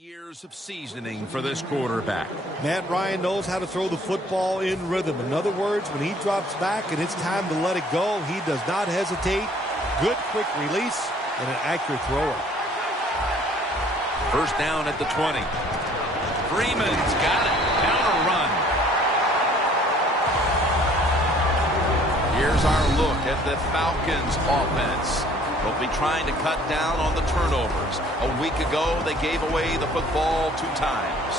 Years of seasoning for this quarterback. Matt Ryan knows how to throw the football in rhythm. In other words, when he drops back and it's time to let it go, he does not hesitate. Good quick release and an accurate thrower. First down at the 20. Freeman's got it. Counter run. Here's our look at the Falcons offense. They'll be trying to cut down on the turnovers. A week ago, they gave away the football 2 times.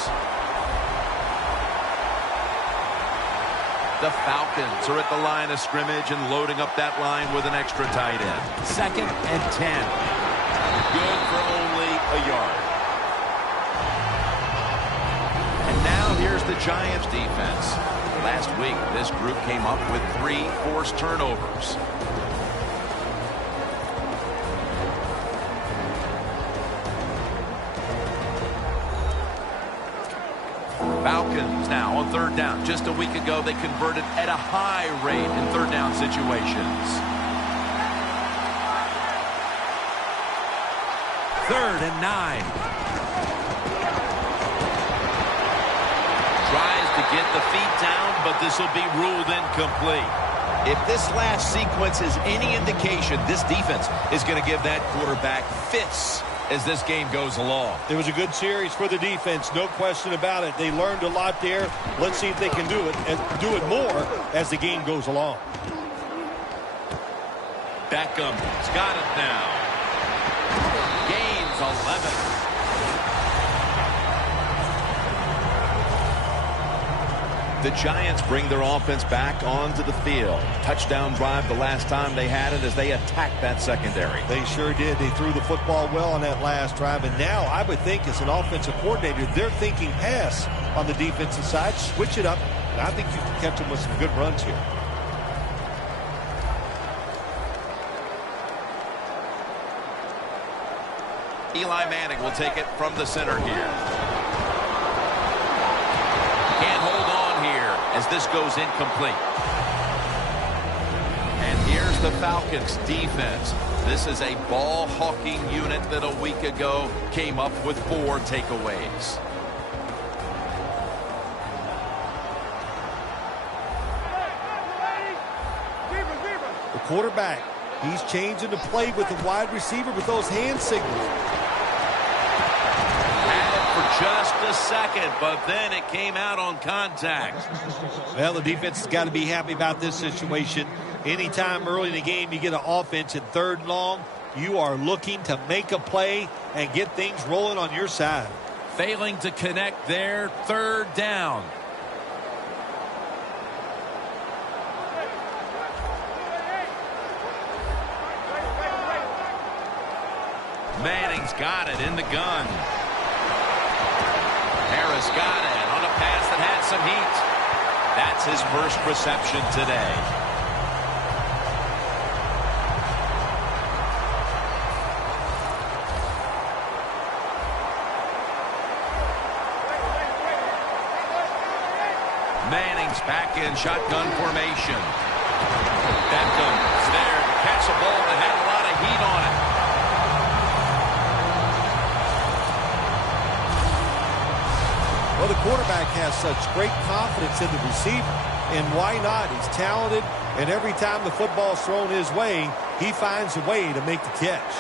The Falcons are at the line of scrimmage and loading up that line with an extra tight end. 2nd and 10. Good for only a yard. And now here's the Giants defense. Last week, this group came up with 3 forced turnovers. Falcons now on 3rd down. Just a week ago, they converted at a high rate in 3rd down situations. 3rd and 9. Tries to get the feet down, but this will be ruled incomplete. If this last sequence is any indication, this defense is going to give that quarterback fits as this game goes along. It was a good series for the defense, no question about it. They learned a lot there. Let's see if they can do it and do it more as the game goes along. Beckham's got it now. Gains 11. The Giants bring their offense back onto the field. Touchdown drive the last time they had it as they attacked that secondary. They sure did. They threw the football well on that last drive. And now I would think as an offensive coordinator, they're thinking pass on the defensive side. Switch it up. And I think you can catch them with some good runs here. Eli Manning will take it from the center here. Can't hold on as this goes incomplete. And here's the Falcons defense. This is a ball-hawking unit that a week ago came up with 4 takeaways. The quarterback, he's changing the play with the wide receiver with those hand signals. Just a second, but then it came out on contact. Well, the defense has got to be happy about this situation. Anytime early in the game you get an offense in 3rd and long, you are looking to make a play and get things rolling on your side. Failing to connect there, 3rd down. Manning's got it in the gun. Harris got it on a pass that had some heat. That's his first reception today. Manning's back in shotgun formation. Beckham's there to catch a ball that had a lot of heat on it. Well, the quarterback has such great confidence in the receiver, and why not? He's talented, and every time the football's thrown his way, he finds a way to make the catch.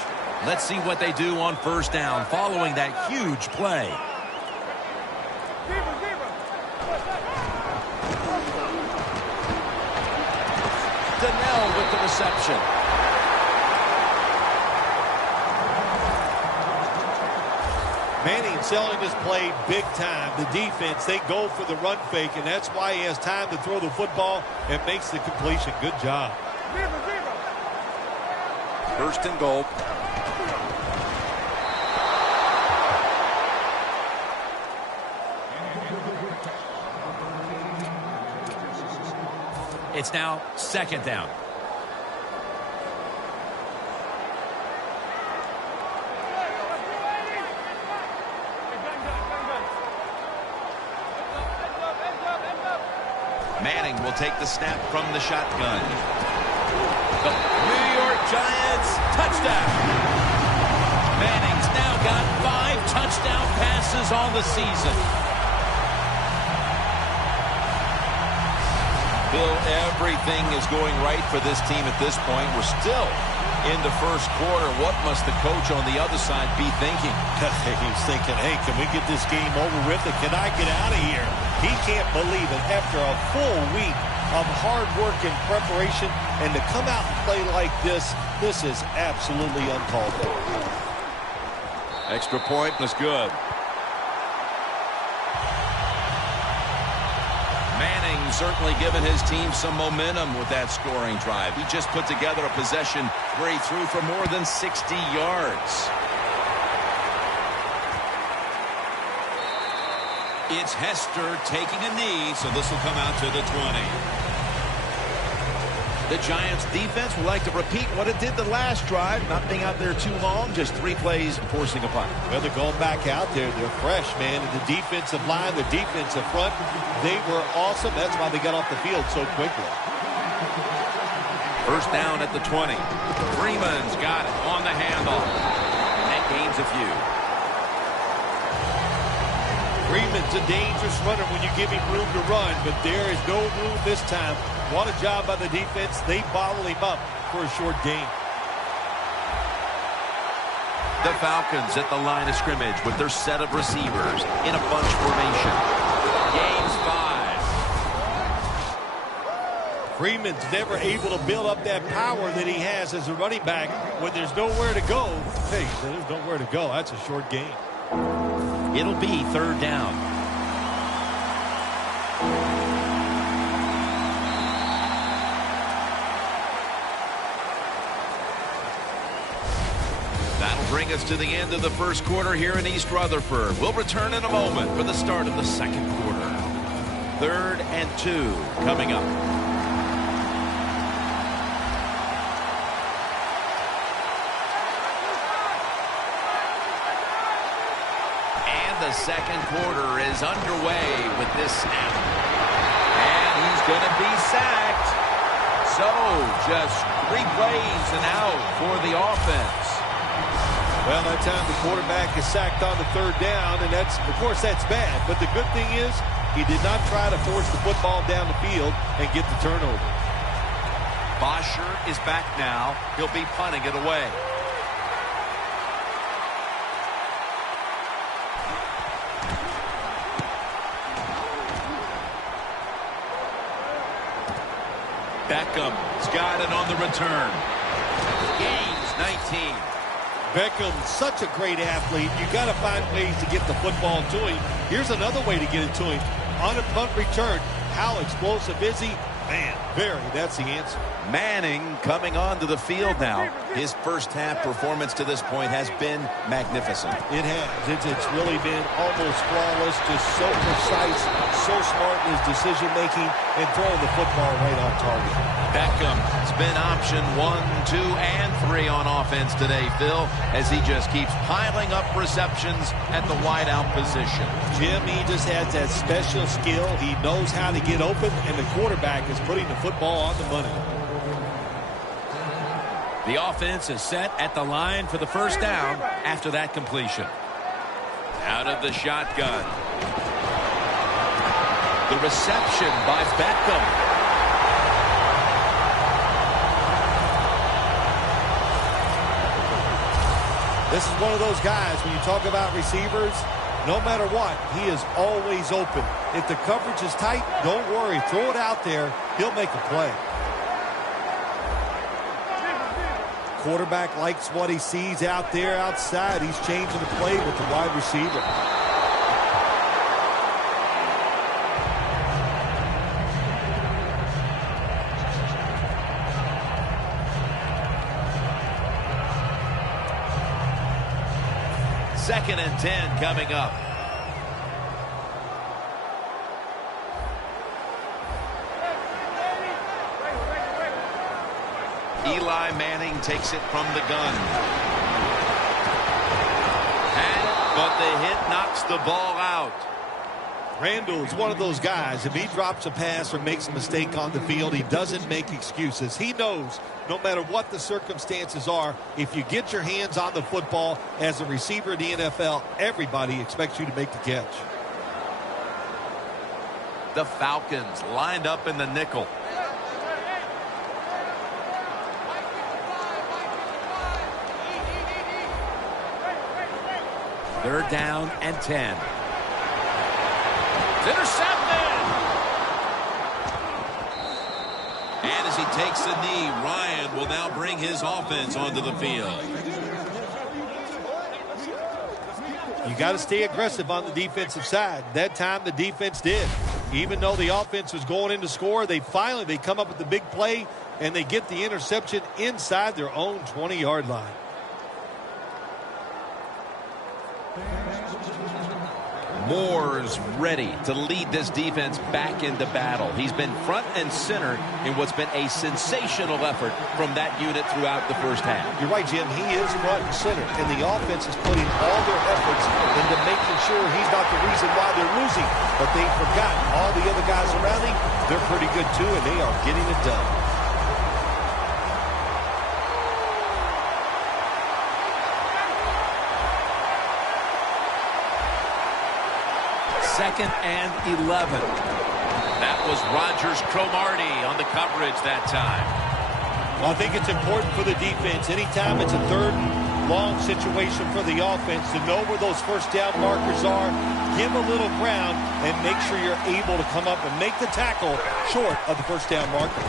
Let's see what they do on 1st down following that huge play. Donnell with the reception. Manning selling this play big time. The defense, they go for the run fake, and that's why he has time to throw the football and makes the completion. Good job. 1st and goal. It's now 2nd down. Manning will take the snap from the shotgun. The New York Giants touchdown. Manning's now got 5 touchdown passes misses on the season. Bill, everything is going right for this team at this point. We're still in the first quarter. What must the coach on the other side be thinking? He's thinking, hey, can we get this game over with and can I get out of here? He can't believe it. After a full week of hard work and preparation, and to come out and play like this is absolutely uncalled for. Extra point was good. Manning certainly given his team some momentum with that scoring drive. He just put together a possession where he threw for more than 60 yards. It's Hester taking a knee, so this will come out to the 20. The Giants defense would like to repeat what it did the last drive, not being out there too long, just 3 plays and forcing a punt. Well, they're going back out there. They're fresh, man. And the defensive line, the defensive front, they were awesome. That's why they got off the field so quickly. First down at the 20. Freeman's got it on the handoff. And that gains a few. Freeman's a dangerous runner when you give him room to run, but there is no room this time. What a job by the defense. They bottle him up for a short gain. The Falcons at the line of scrimmage with their set of receivers in a bunch formation. Gains 5. Freeman's never able to build up that power that he has as a running back. When there's nowhere to go, hey, there's nowhere to go. That's a short gain. It'll be third down. That'll bring us to the end of the first quarter here in East Rutherford. We'll return in a moment for the start of the second quarter. 3rd and 2 coming up. The second quarter is underway with this snap. And he's going to be sacked. So just 3 plays and out for the offense. Well, that time the quarterback is sacked on the 3rd down, and that's, of course, that's bad. But the good thing is he did not try to force the football down the field and get the turnover. Bosher is back now. He'll be punting it away. Beckham's got it on the return. Gains 19. Beckham's such a great athlete. You got to find ways to get the football to him. Here's another way to get it to him. On a punt return, how explosive is he? Man, that's the answer. Manning coming onto the field now. His first half performance to this point has been magnificent. It has. It's really been almost flawless, just so precise, so smart in his decision-making, and throwing the football right on target. Beckham has been option 1, 2, and 3 on offense today, Phil, as he just keeps piling up receptions at the wideout position. Jim, he just has that special skill. He knows how to get open, and the quarterback is putting the football on the money. The offense is set at the line for the first down after that completion. Out of the shotgun. The reception by Beckham. This is one of those guys, when you talk about receivers, no matter what, he is always open. If the coverage is tight, don't worry. Throw it out there. He'll make a play. Quarterback likes what he sees out there outside. He's changing the play with the wide receiver. Second and 10 coming up. Eli Manning takes it from the gun. But the hit knocks the ball out. Randall is one of those guys. If he drops a pass or makes a mistake on the field, he doesn't make excuses. He knows no matter what the circumstances are, if you get your hands on the football as a receiver in the NFL, everybody expects you to make the catch. The Falcons lined up in the nickel. Third down and 10. It's intercepted. And as he takes the knee, Ryan will now bring his offense onto the field. You got to stay aggressive on the defensive side. That time the defense did. Even though the offense was going in to score, they come up with the big play, and they get the interception inside their own 20-yard line. Moore's ready to lead this defense back into battle. He's been front and center in what's been a sensational effort from that unit throughout the first half. You're right, Jim. He is front and center, and the offense is putting all their efforts into making sure he's not the reason why they're losing. But they've forgotten all the other guys around him. They're pretty good, too, and they are getting it done. Second and 11. That was Rodgers Cromartie on the coverage that time. Well, I think it's important for the defense. Anytime it's a third long situation for the offense to know where those first down markers are, give a little ground, and make sure you're able to come up and make the tackle short of the first down marker.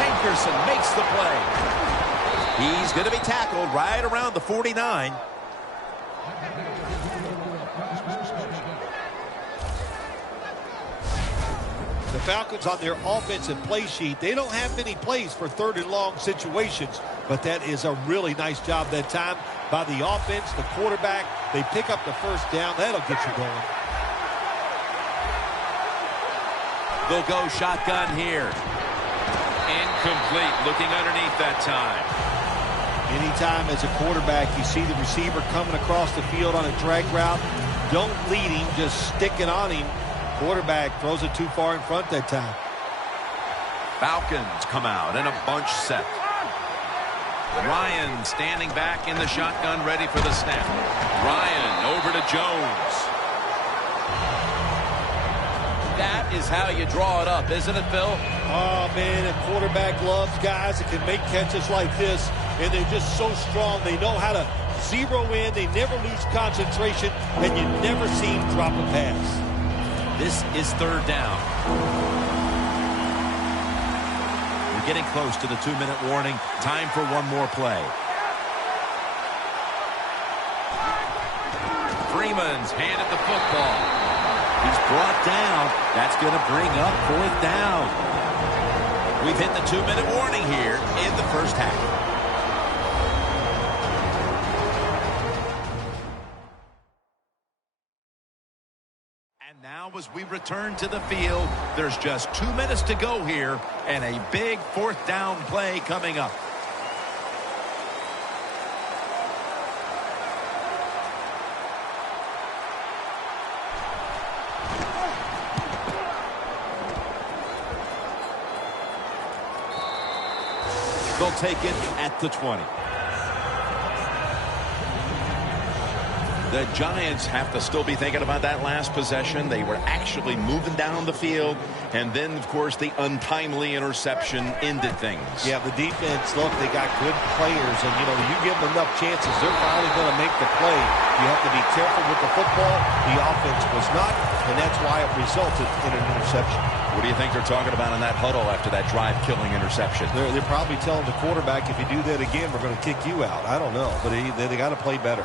Hankerson makes the play. He's going to be tackled right around the 49. The Falcons on their offensive play sheet, they don't have many plays for third and long situations, but that is a really nice job that time by the offense, the quarterback. They pick up the first down. That'll get you going. They'll go shotgun here. Incomplete, looking underneath that time. Anytime as a quarterback you see the receiver coming across the field on a drag route, don't lead him, just stick it on him. Quarterback throws it too far in front that time. Falcons come out in a bunch set. Ryan standing back in the shotgun, ready for the snap. Ryan over to Jones. That is how you draw it up, isn't it, Phil? Oh, man, a quarterback loves guys that can make catches like this, and they're just so strong. They know how to zero in. They never lose concentration, and you never see him drop a pass. This is third down. We're getting close to the 2-minute warning. Time for one more play. Freeman's handed the football. He's brought down. That's going to bring up fourth down. We've hit the 2-minute warning here in the first half. Now as we return to the field, there's just 2 minutes to go here, and a big fourth down play coming up. They'll take it at the 20. The Giants have to still be thinking about that last possession. They were actually moving down the field. And then, of course, the untimely interception ended things. Yeah, the defense, look, they got good players. And, you give them enough chances, they're finally going to make the play. You have to be careful with the football. The offense was not, and that's why it resulted in an interception. What do you think they're talking about in that huddle after that drive-killing interception? They're probably telling the quarterback, if you do that again, we're going to kick you out. I don't know, but they got to play better.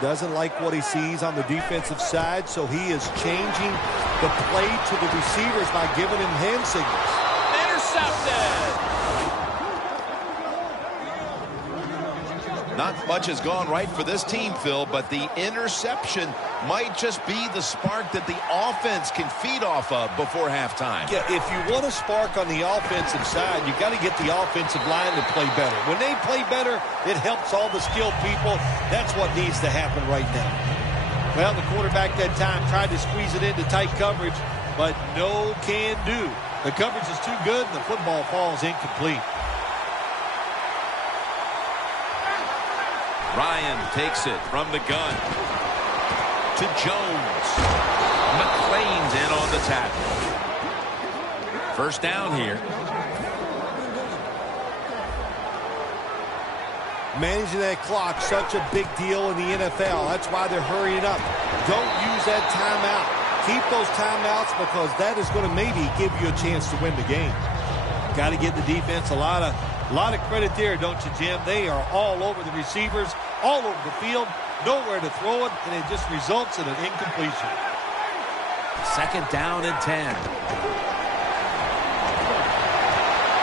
Doesn't like what he sees on the defensive side, so he is changing the play to the receivers by giving him hand signals. Intercepted! Not Much has gone right for this team, Phil, but the interception might just be the spark that the offense can feed off of before halftime. Yeah, if you want a spark on the offensive side, you got to get the offensive line to play better. When they play better, it helps all the skilled people. That's what needs to happen right now. Well, the quarterback that time tried to squeeze it into tight coverage, but no can do. The coverage is too good, and the football falls incomplete. Ryan takes it from the gun to Jones. McClain's in on the tackle. First down here. Managing that clock, such a big deal in the NFL. That's why they're hurrying up. Don't use that timeout. Keep those timeouts because that is going to maybe give you a chance to win the game. Got to give the defense a lot of credit there, don't you, Jim? They are all over the receivers, all over the field, nowhere to throw it, and it just results in an incompletion. Second down and 10.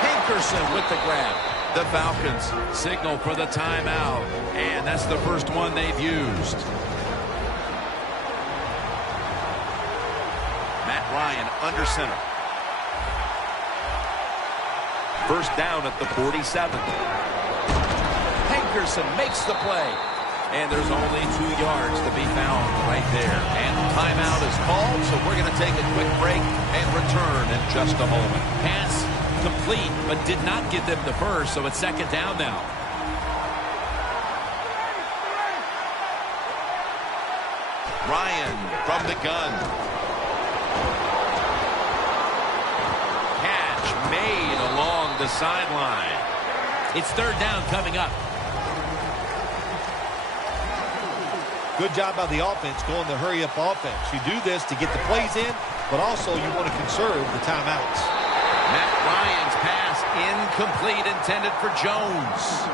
Hankerson with the grab. The Falcons signal for the timeout, and that's the first one they've used. Matt Ryan under center. First down at the 47. Hankerson makes the play. And there's only 2 yards to be found right there. And timeout is called, so we're going to take a quick break and return in just a moment. Pass complete, but did not get them the first, so it's second down now. Ryan from the gun. Catch made along the sideline. It's third down coming up. Good job by the offense going the hurry-up offense. You do this to get the plays in, but also you want to conserve the timeouts. Matt Ryan's pass incomplete, intended for Jones.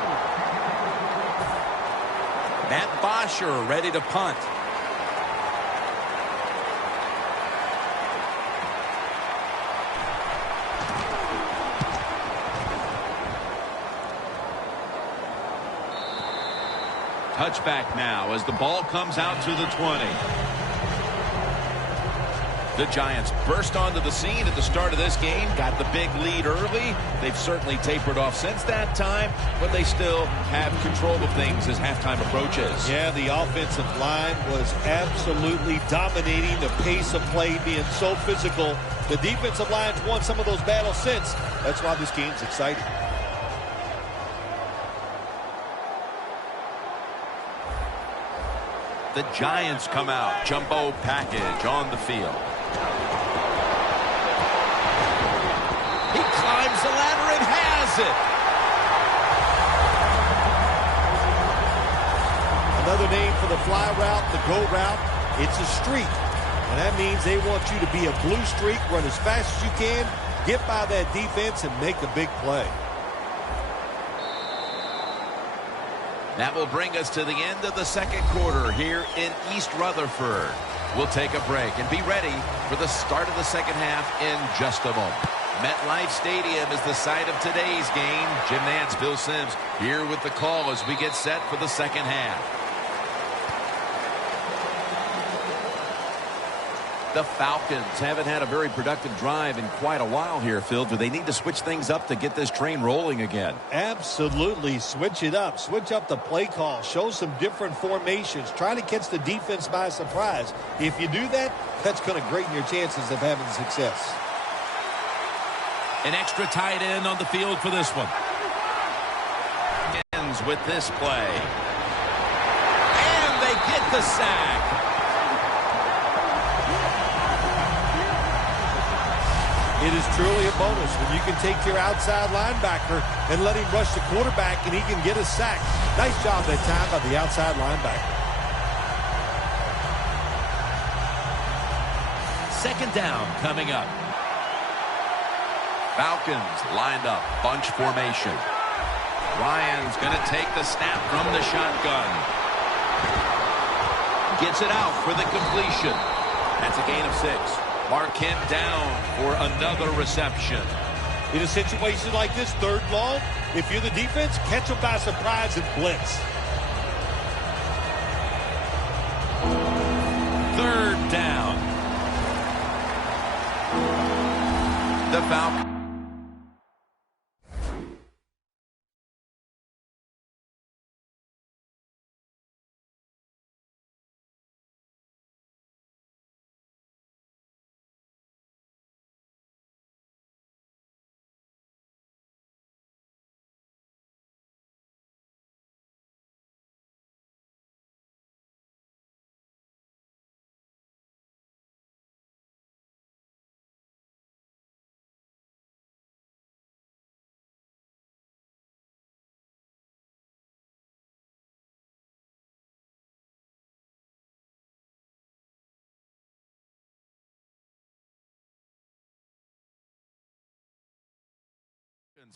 Matt Bosher ready to punt. Touchback now as the ball comes out to the 20. The Giants burst onto the scene at the start of this game, got the big lead early. They've certainly tapered off since that time, but they still have control of things as halftime approaches. Yeah, the offensive line was absolutely dominating the pace of play, being so physical. The defensive line's won some of those battles since. That's why this game's exciting. The Giants come out. Jumbo package on the field. He climbs the ladder and has it. Another name for the fly route, the go route, it's a streak. And that means they want you to be a blue streak, run as fast as you can, get by that defense, and make a big play. That will bring us to the end of the second quarter here in East Rutherford. We'll take a break and be ready for the start of the second half in just a moment. MetLife Stadium is the site of today's game. Jim Nantz, Bill Sims here with the call as we get set for the second half. The Falcons haven't had a very productive drive in quite a while here, Phil. Do they need to switch things up to get this train rolling again? Absolutely. Switch it up. Switch up the play call. Show some different formations. Try to catch the defense by surprise. If you do that, that's going to greaten your chances of having success. An extra tight end on the field for this one. Ends with this play. And they get the sack. It is truly a bonus when you can take your outside linebacker and let him rush the quarterback and he can get a sack. Nice job that time by the outside linebacker. Second down coming up. Falcons lined up, bunch formation. Ryan's going to take the snap from the shotgun. Gets it out for the completion. That's a gain of 6. Mark him down for another reception. In a situation like this, third long, if you're the defense, catch them by surprise and blitz. The Falcons.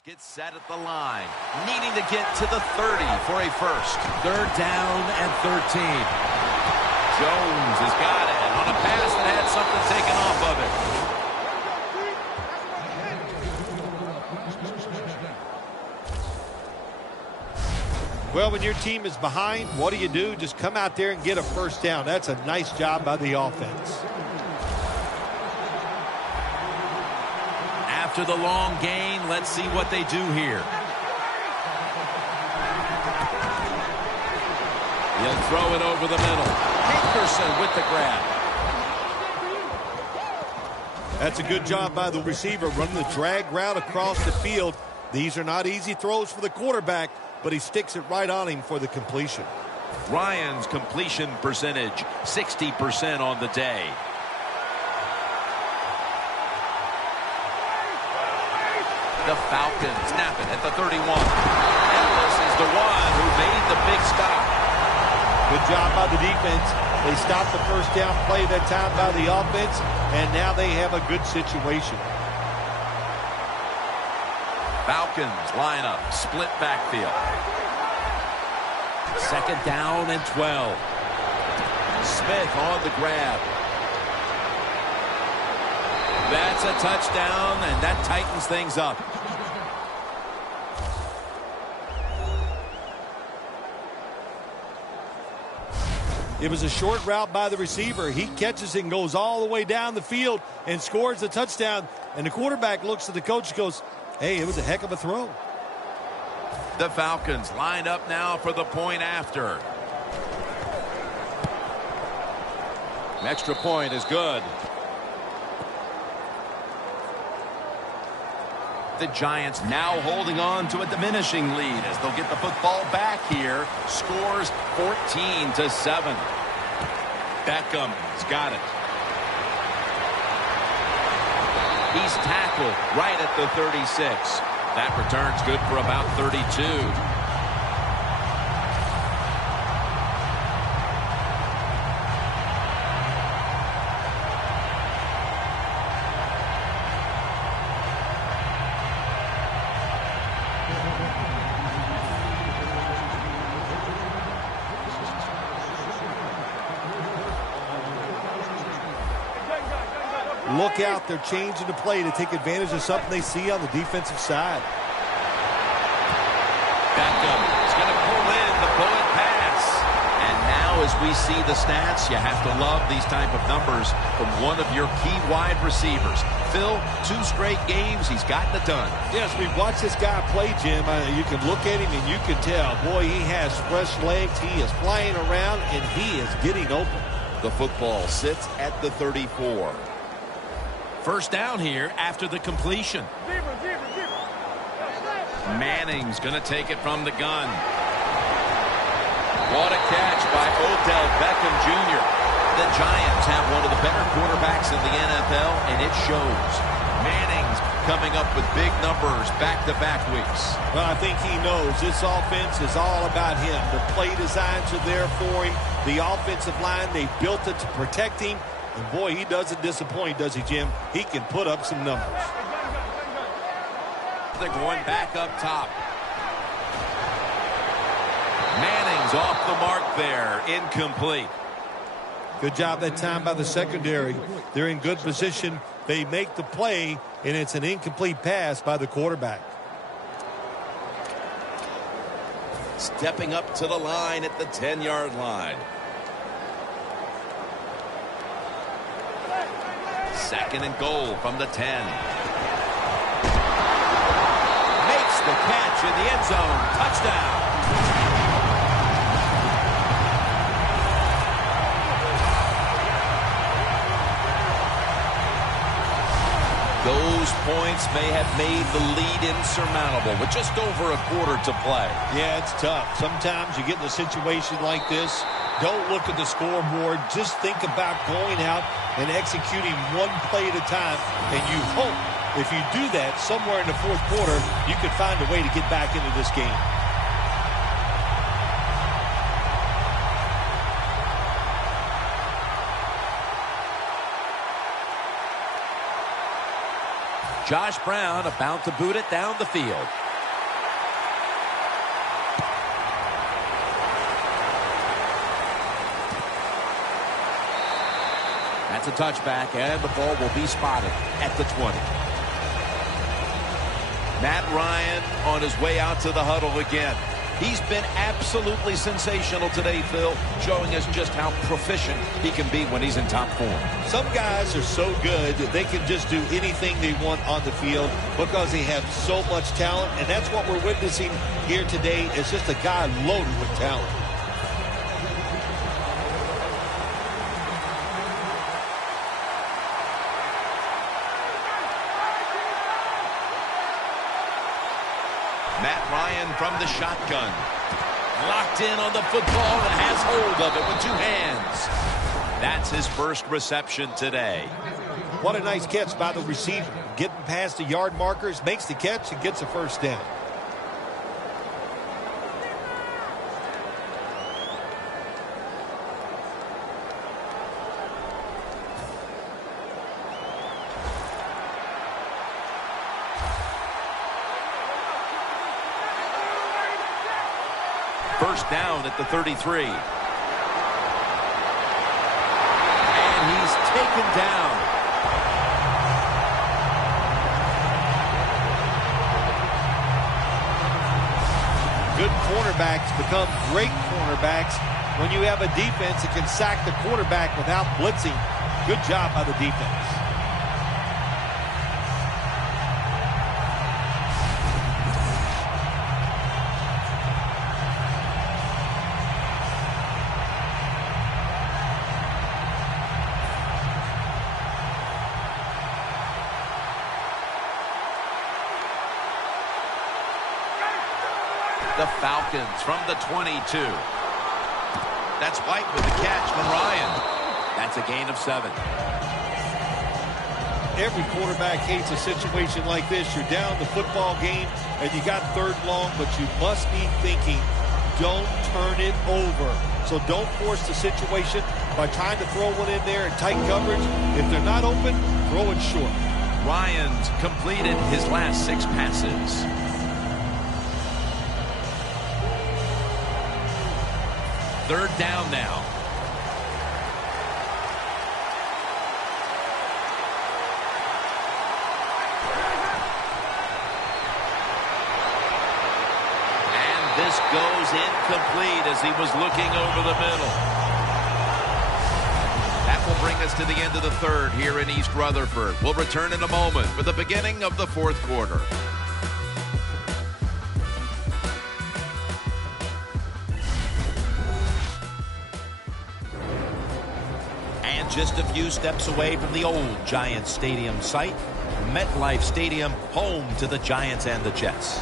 Gets set at the line, needing to get to the 30 for a first. 3rd down and 13. Jones has got it on a pass that had something taken off of it. Well, when your team is behind, what do? Just come out there and get a first down. That's a nice job by the offense. After the long gain, let's see what they do here. He'll throw it over the middle. Hankerson with the grab. That's a good job by the receiver, running the drag route across the field. These are not easy throws for the quarterback, but he sticks it right on him for the completion. Ryan's completion percentage, 60% on the day. The Falcons snap it at the 31. Ellis is the one who made the big stop. Good job by the defense. They stopped the first down play that time by the offense, and now they have a good situation. Falcons line up, split backfield. 2nd down and 12. Smith on the grab. That's a touchdown, and that tightens things up. It was a short route by the receiver. He catches it and goes all the way down the field and scores the touchdown. And the quarterback looks at the coach and goes, hey, it was a heck of a throw. The Falcons lined up now for the point after. An extra point is good. The Giants now holding on to a diminishing lead as they'll get the football back here. Scores 14-7. Beckham's got it. He's tackled right at the 36. That return's good for about 32. Look out, they're changing the play to take advantage of something they see on the defensive side. Beckham is going to pull in the bullet pass. And now as we see the stats, you have to love these type of numbers from one of your key wide receivers. Phil, 2 straight games, he's gotten it done. Yes, we've watched this guy play, Jim. You can look at him and you can tell, boy, he has fresh legs. He is flying around and he is getting open. The football sits at the 34. First down here after the completion. Manning's going to take it from the gun. What a catch by Odell Beckham Jr. The Giants have one of the better quarterbacks in the NFL, and it shows. Manning's coming up with big numbers back-to-back weeks. Well, I think he knows this offense is all about him. The play designs are there for him. The offensive line, they built it to protect him. And boy, he doesn't disappoint, does he, Jim? He can put up some numbers. They're going back up top. Manning's off the mark there. Incomplete. Good job that time by the secondary. They're in good position. They make the play, and it's an incomplete pass by the quarterback. Stepping up to the line at the 10-yard line. 2nd and goal from the 10. The catch in the end zone. Touchdown. Those points may have made the lead insurmountable with just over a quarter to play. Yeah, it's tough. Sometimes you get in a situation like this, don't look at the scoreboard. Just think about going out and executing one play at a time. And you hope if you do that somewhere in the fourth quarter, you can find a way to get back into this game. Josh Brown about to boot it down the field. That's a touchback, and the ball will be spotted at the 20. Matt Ryan on his way out to the huddle again. He's been absolutely sensational today, Phil, showing us just how proficient he can be when he's in top form. Some guys are so good that they can just do anything they want on the field because they have so much talent, and that's what we're witnessing here today. It's just a guy loaded with talent. Matt Ryan from the shotgun. Locked in on the football and has hold of it with two hands. That's his first reception today. What a nice catch by the receiver. Getting past the yard markers, makes the catch, and gets a first down. First down at the 33. And he's taken down. Good cornerbacks become great cornerbacks when you have a defense that can sack the quarterback without blitzing. Good job by the defense. The Falcons from the 22. That's White with the catch from Ryan. That's a gain of 7. Every quarterback hates a situation like this. You're down the football game and you got third long, but you must be thinking, don't turn it over. So don't force the situation by trying to throw one in there in tight coverage. If they're not open, throw it short. Ryan's completed his last 6 passes. Third down now. And this goes incomplete as he was looking over the middle. That will bring us to the end of the third here in East Rutherford. We'll return in a moment for the beginning of the fourth quarter. Just a few steps away from the old Giants Stadium site, MetLife Stadium, home to the Giants and the Jets.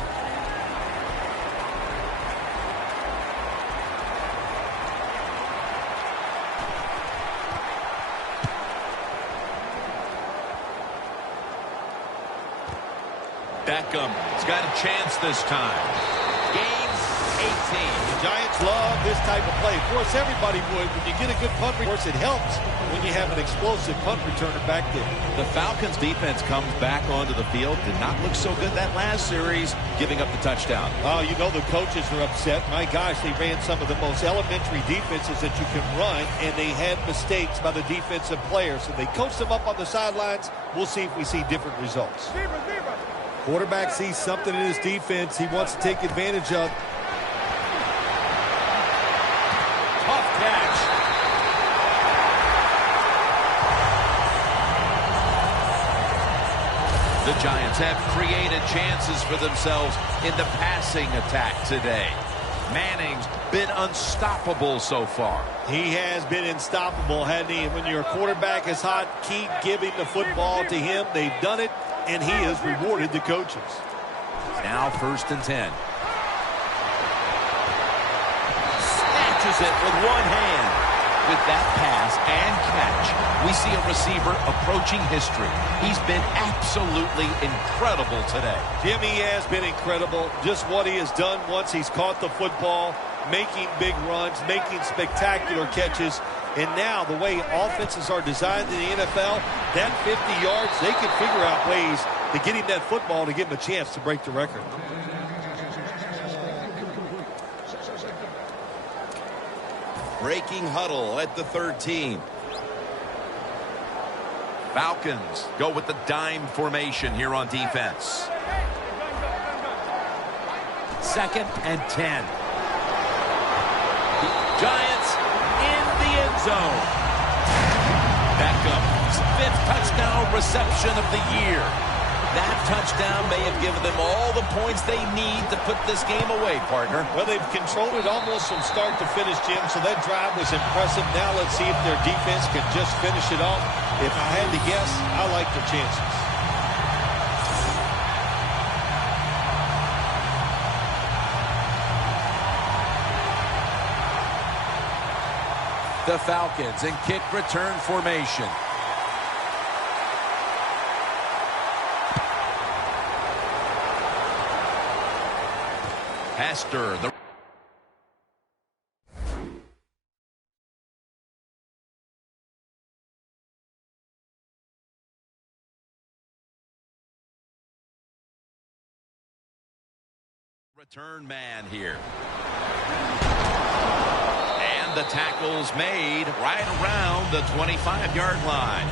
Beckham's got a chance this time. Game 18. The Giants love this type of play. Of course, everybody would. When you get a good punt, of course, it helps when you have an explosive punt returner back there. The Falcons defense comes back onto the field. Did not look so good that last series, giving up the touchdown. Oh, you know the coaches are upset. My gosh, they ran some of the most elementary defenses that you can run, and they had mistakes by the defensive players. So they coached them up on the sidelines. We'll see if we see different results. Quarterback sees something in his defense he wants to take advantage of. Tough catch. The The Giants have created chances for themselves in the passing attack today. Manning's been unstoppable so far. He has been unstoppable, hasn't he? When your quarterback is hot, keep giving the football to him. They've done it, and he has rewarded the coaches. Now 1st and 10. Snatches it with one hand. With that pass and catch, we see a receiver approaching history. He's been absolutely incredible today. Jimmy has been incredible. Just what he has done once he's caught the football, making big runs, making spectacular catches. And now the way offenses are designed in the NFL, that 50 yards, they can figure out ways to get him that football to give him a chance to break the record. Breaking huddle at the 13. Falcons go with the dime formation here on defense. 2nd and 10. Giants in the end zone. Back up. 5th touchdown reception of the year. That touchdown may have given them all the points they need to put this game away, partner. Well, they've controlled it almost from start to finish, Jim, so that drive was impressive. Now let's see if their defense can just finish it off. If I had to guess, I like their chances. The Falcons in kick return formation. Hester, the return man here. And the tackle's made right around the 25-yard line.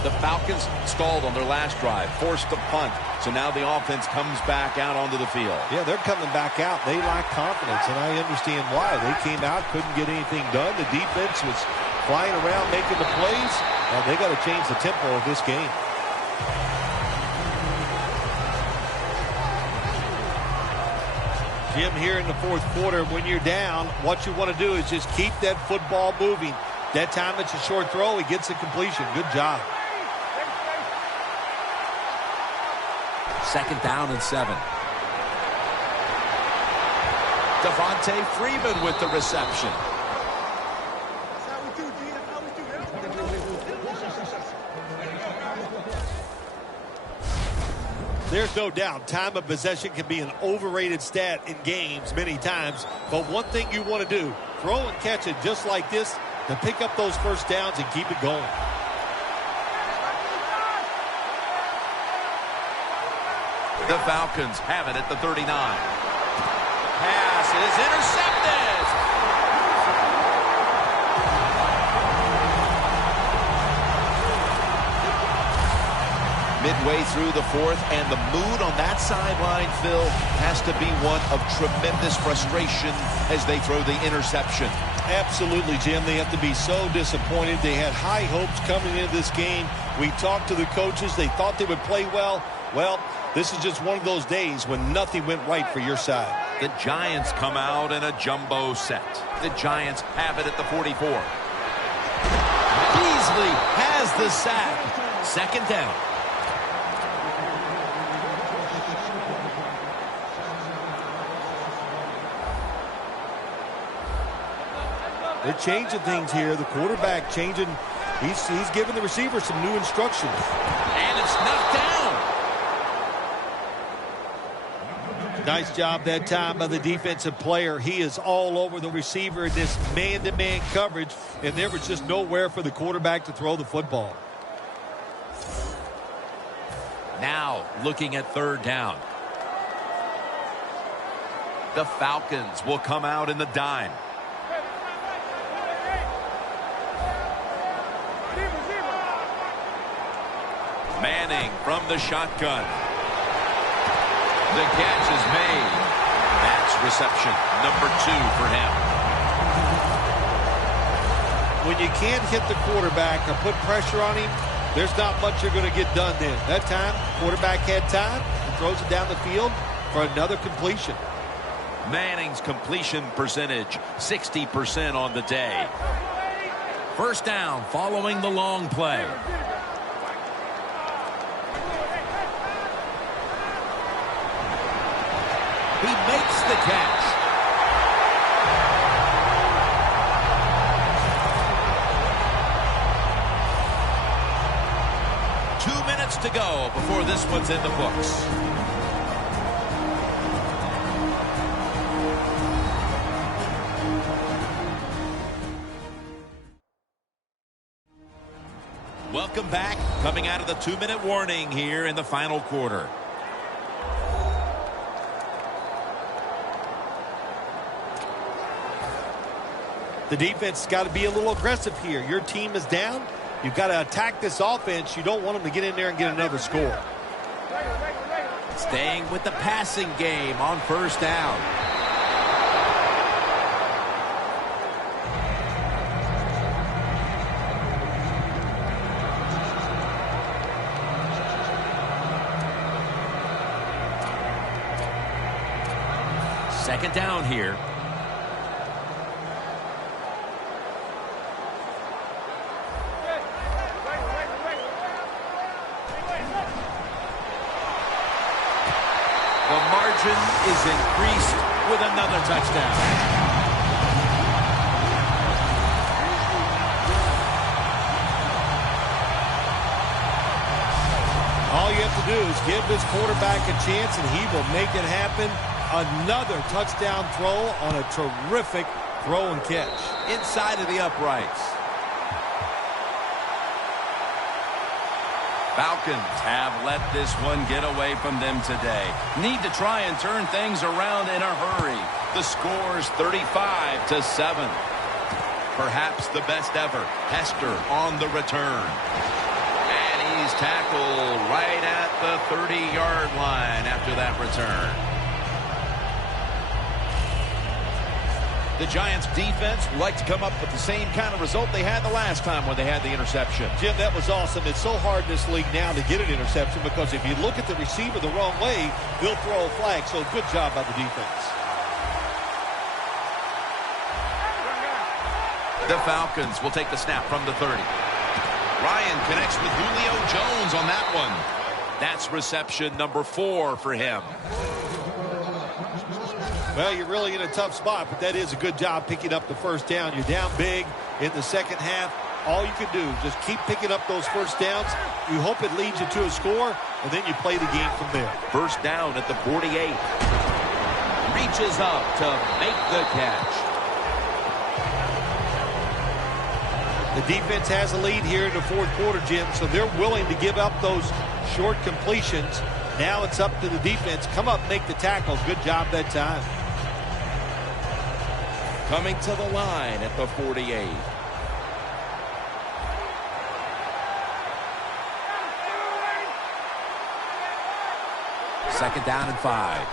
The Falcons stalled on their last drive, forced the punt. So now the offense comes back out onto the field. Yeah, they're coming back out. They lack confidence, and I understand why. They came out, couldn't get anything done. The defense was flying around making the plays. They got to change the tempo of this game. Jim, here in the 4th quarter, when you're down, what you want to do is just keep that football moving. That time it's a short throw. He gets the completion. Good job. 2nd down and 7. Devontae Freeman with the reception. There's no doubt time of possession can be an overrated stat in games many times. But one thing you want to do, throw and catch it just like this to pick up those first downs and keep it going. The Falcons have it at the 39. Pass is intercepted. Midway through the 4th, and the mood on that sideline, Phil, has to be one of tremendous frustration as they throw the interception. Absolutely, Jim. They have to be so disappointed. They had high hopes coming into this game. We talked to the coaches. They thought they would play well. Well, this is just one of those days when nothing went right for your side. The Giants come out in a jumbo set. The Giants have it at the 44. Beasley has the sack. 2nd down. They're changing things here. The quarterback changing. He's giving the receiver some new instructions. And it's knocked down. Nice job that time by the defensive player. He is all over the receiver in this man-to-man coverage, and there was just nowhere for the quarterback to throw the football. Now looking at 3rd down. The Falcons will come out in the dime. Manning from the shotgun. The catch is made. That's reception number 2 for him. when you can't hit the quarterback or put pressure on him, there's not much you're going to get done then. That time, quarterback had time and throws it down the field for another completion. Manning's completion percentage, 60% on the day. First down following the long play. He makes the catch. To go before this one's in the books. Welcome back. Coming out of the 2-minute warning here in the final quarter. The defense has got to be a little aggressive here. Your team is down. You've got to attack this offense. You don't want them to get in there and get another score. Staying with the passing game on first down. Second down here. Is increased with another touchdown. All you have to do is give this quarterback a chance and he will make it happen. Another touchdown throw on a terrific throw and catch. Inside of the uprights. Falcons have let this one get away from them today. Need to try and turn things around in a hurry. The score's 35-7. Perhaps the best ever. Hester on the return. And he's tackled right at the 30-yard line after that return. The Giants defense would like to come up with the same kind of result they had the last time when they had the interception. Jim, that was awesome. It's so hard in this league now to get an interception because if you look at the receiver the wrong way, they'll throw a flag. So good job by the defense. The Falcons will take the snap from the 30. Ryan connects with Julio Jones on that one. That's reception number 4 for him. Well, you're really in a tough spot, but that is a good job picking up the first down. You're down big in the second half. All you can do is just keep picking up those first downs. You hope it leads you to a score, and then you play the game from there. First down at the 48. Reaches up to make the catch. The defense has a lead here in the fourth quarter, Jim, so they're willing to give up those short completions. Now it's up to the defense. Come up, make the tackle. Good job that time. Coming to the line at the 48. Second down and 5.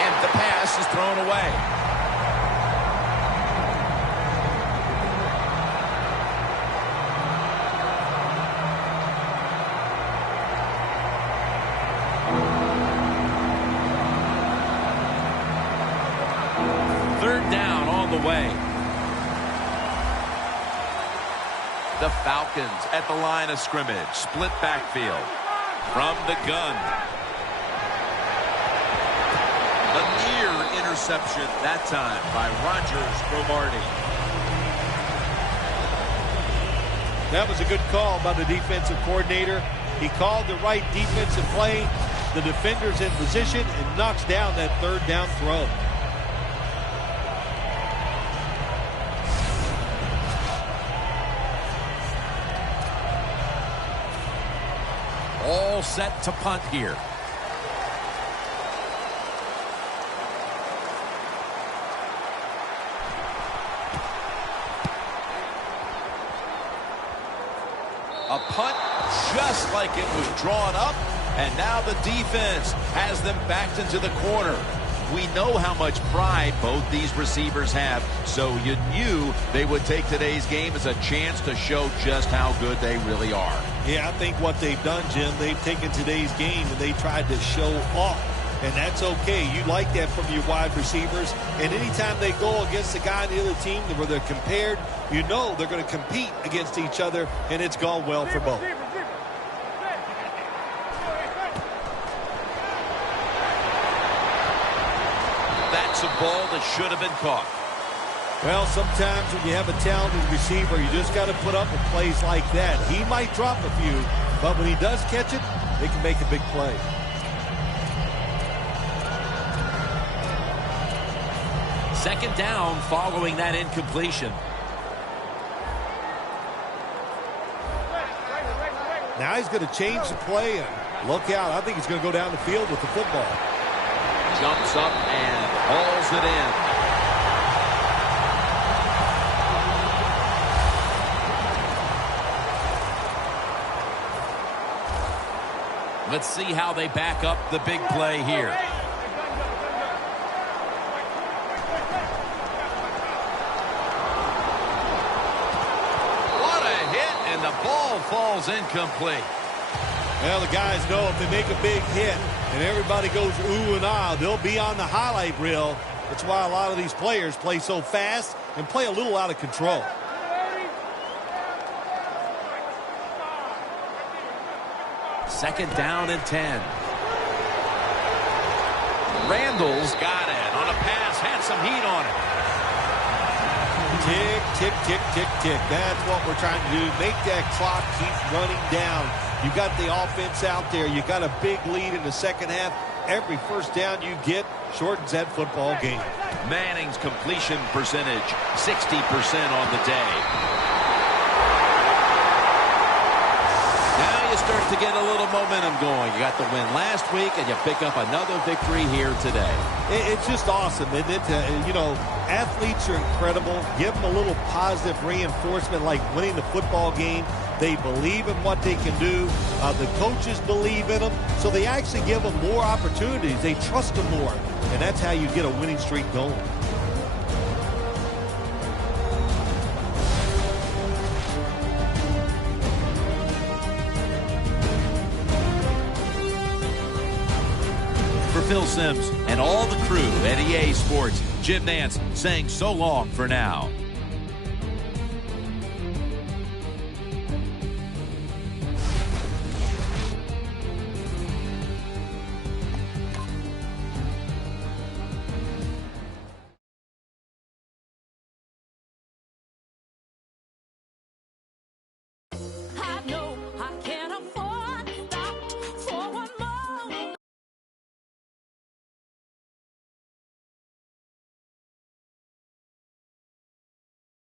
And the pass is thrown away. Way. The Falcons at the line of scrimmage. Split backfield. From the gun. A near interception that time by Rogers Cromartie. That was a good call by the defensive coordinator. He called the right defensive play. The defender's in position and knocks down that third down throw. All set to punt here. A punt just like it was drawn up, and now the defense has them backed into the corner. We know how much pride both these receivers have, so you knew they would take today's game as a chance to show just how good they really are. Yeah, I think what they've done, Jim, they've taken today's game and they tried to show off. And that's okay. You like that from your wide receivers. And anytime they go against the guy on the other team where they're compared, you know they're going to compete against each other, and it's gone well for both. That's a ball that should have been caught. Well, sometimes when you have a talented receiver, you just got to put up with plays like that. He might drop a few, but when he does catch it, they can make a big play. Second down following that incompletion. Now he's going to change the play, and look out. I think he's going to go down the field with the football. Jumps up and hauls it in. Let's see how they back up the big play here. And the ball falls incomplete. Well, the guys know if they make a big hit and everybody goes ooh and ah, they'll be on the highlight reel. That's why a lot of these players play so fast and play a little out of control. Second down and 10. Randall's got it on a pass, had some heat on it. Tick, tick, tick, tick, tick. That's what we're trying to do. Make that clock keep running down. You got the offense out there. You got a big lead in the second half. Every first down you get shortens that football game. Manning's completion percentage, 60% on the day. Now you start to get a little momentum going. You got the win last week, and you pick up another victory here today. It's just awesome, isn't it? You know, athletes are incredible. Give them a little positive reinforcement like winning the football game. They believe in what they can do. The coaches believe in them, so they actually give them more opportunities. They trust them more, and that's how you get a winning streak going. For Phil Simms and all the crew at EA Sports, Jim Nantz saying so long for now.